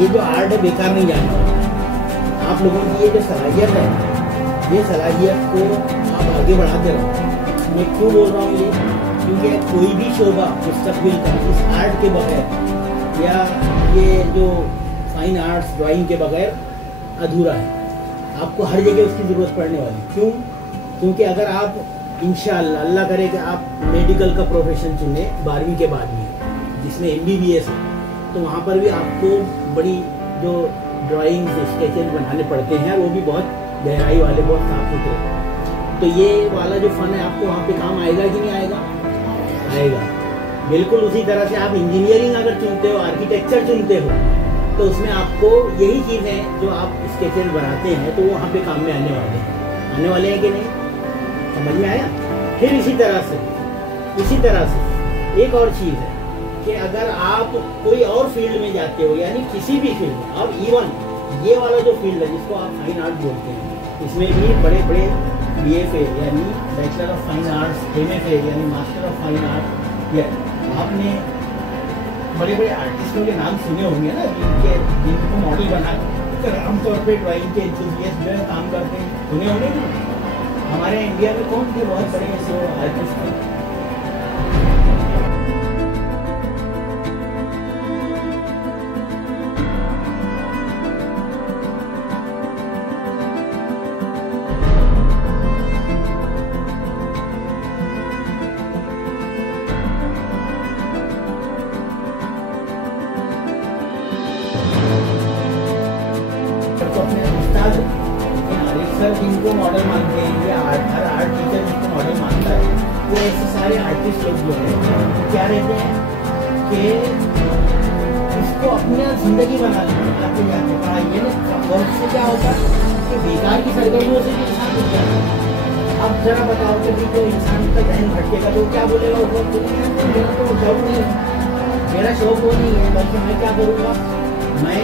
ये जो आर्ट है बेकार नहीं जाना। आप लोगों की ये जो सलाहियत है, ये सलाहियत को आप आगे बढ़ाते रहो। मैं क्यों बोल रहा हूँ ये, क्योंकि कोई भी शोबा मुस्तकबिल का इस आर्ट के बगैर या ये जो फाइन आर्ट्स ड्राइंग के बगैर अधूरा है। आपको हर जगह उसकी ज़रूरत पड़ने वाली। क्यों? क्योंकि अगर आप इंशाअल्लाह अल्लाह करे कि आप मेडिकल का प्रोफेशन चुने 12वीं के बाद में, जिसमें MBBS है, तो वहाँ पर भी आपको बड़ी जो ड्राइंग्स स्केचेस बनाने पड़ते हैं, वो भी बहुत गहराई वाले, बहुत साफ सुथरे। तो ये वाला जो फन है आपको वहाँ पे काम आएगा कि नहीं आएगा? आएगा। बिल्कुल उसी तरह से आप इंजीनियरिंग अगर चुनते हो, आर्किटेक्चर चुनते हो, तो उसमें आपको यही चीज़ें जो आप स्केचेस बनाते हैं तो वो वहाँ पे काम में आने वाले हैं कि नहीं? समझ में आया? फिर इसी तरह से एक और चीज़ है कि अगर आप कोई और फील्ड में जाते हो, यानी किसी भी फील्ड में, और इवन ये वाला जो फील्ड है जिसको आप फाइन आर्ट बोलते हैं, इसमें भी बड़े बड़े BFA यानी bachelor of fine arts, MFA यानी मास्टर ऑफ फाइन आर्ट, या आपने बड़े बड़े आर्टिस्टों के नाम सुने होंगे ना, जिनको मॉडल बना कर आमतौर पर ड्राइंग के एंथुसियास्ट जो है काम करते हैं, सुने होंगे ना? हमारे इंडिया में कौन थे बहुत बड़े ऐसे आर्टिस्ट? सर जिनको मॉडल मानते हैं या हर आर्ट टीचर जिनको मॉडल मानता है, वो ऐसे सारे आर्टिस्ट लोग जो हैं क्या रहते हैं कि उसको अपनी जिंदगी बना लेते हैं। पढ़ाई ना से क्या होता है कि बेकार की सरगर्मियों से भी इंसान उठ जाता है। अब जरा बताओ कि जो इंसान का जहन भटकेगा तो क्या बोलेगा? मेरा तो शौक नहीं है, मेरा शौक वो नहीं है, बल्कि मैं क्या करूँगा, मैं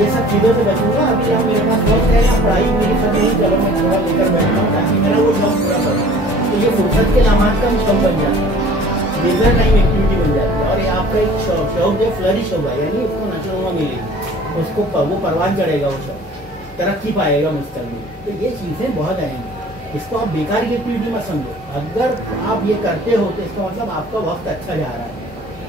ये सब चीज़ों से बचूंगा। अभी जब मेरे पास वक्त है या पढ़ाई मेरी सब नहीं, चलो मैं थोड़ा लेकर बैठता हूँ ताकि मेरा वो शौक पूरा करूँ। तो ये फुर्सत के लम्हात का शौक बन जाता है, लेजर टाइम एक्टिविटी बन जाती है, और ये आपका एक शौक जो फ्लरिश होगा, यानी उसको नशोनुमा मिलेगी, उसको वो परवान चढ़ेगा, वो शौक तरक्की पाएगा मुस्तकबिल। तो ये चीज़ें बहुत आएंगी, इसको आप बेकार की एक्टिविटी मत समझो। अगर आप ये करते हो तो इसका मतलब आपका वक्त अच्छा जा रहा है।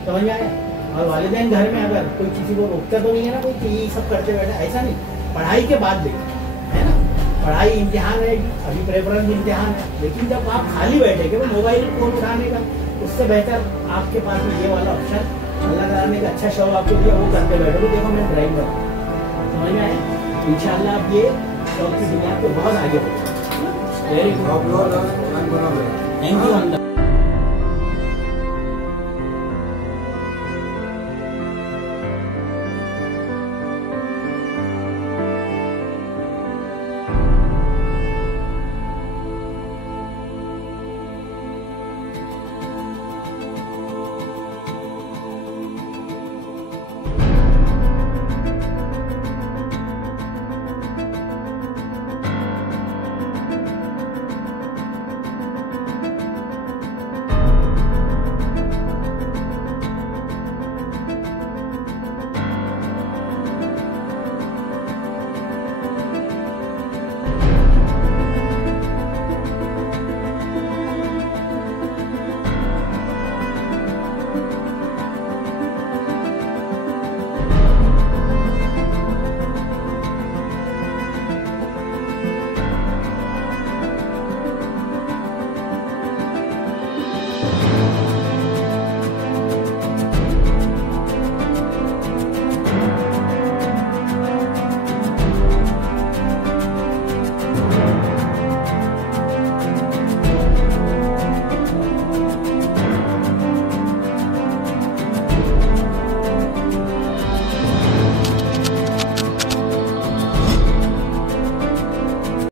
समझ में आया? और वालिदैन घर में अगर कोई किसी को रोकता तो नहीं है ना कोई कि ये सब करते बैठे, ऐसा नहीं। पढ़ाई के बाद देखें, है ना, पढ़ाई इम्तिहान है, अभी प्रेफरेंस इम्तिहान है, लेकिन जब आप खाली बैठे कि मोबाइल फोन उठाने का, उससे बेहतर आपके पास में ये वाला ऑप्शन अल्लाह ताला ने एक अच्छा शौक आपको दिया, वो करते बैठो। देखो मैं ड्राइंग करूँ, समझ में आया? इंशाल्लाह आप ये शौक की दुनिया को बहुत आगे बढ़ो। Very good, thank you.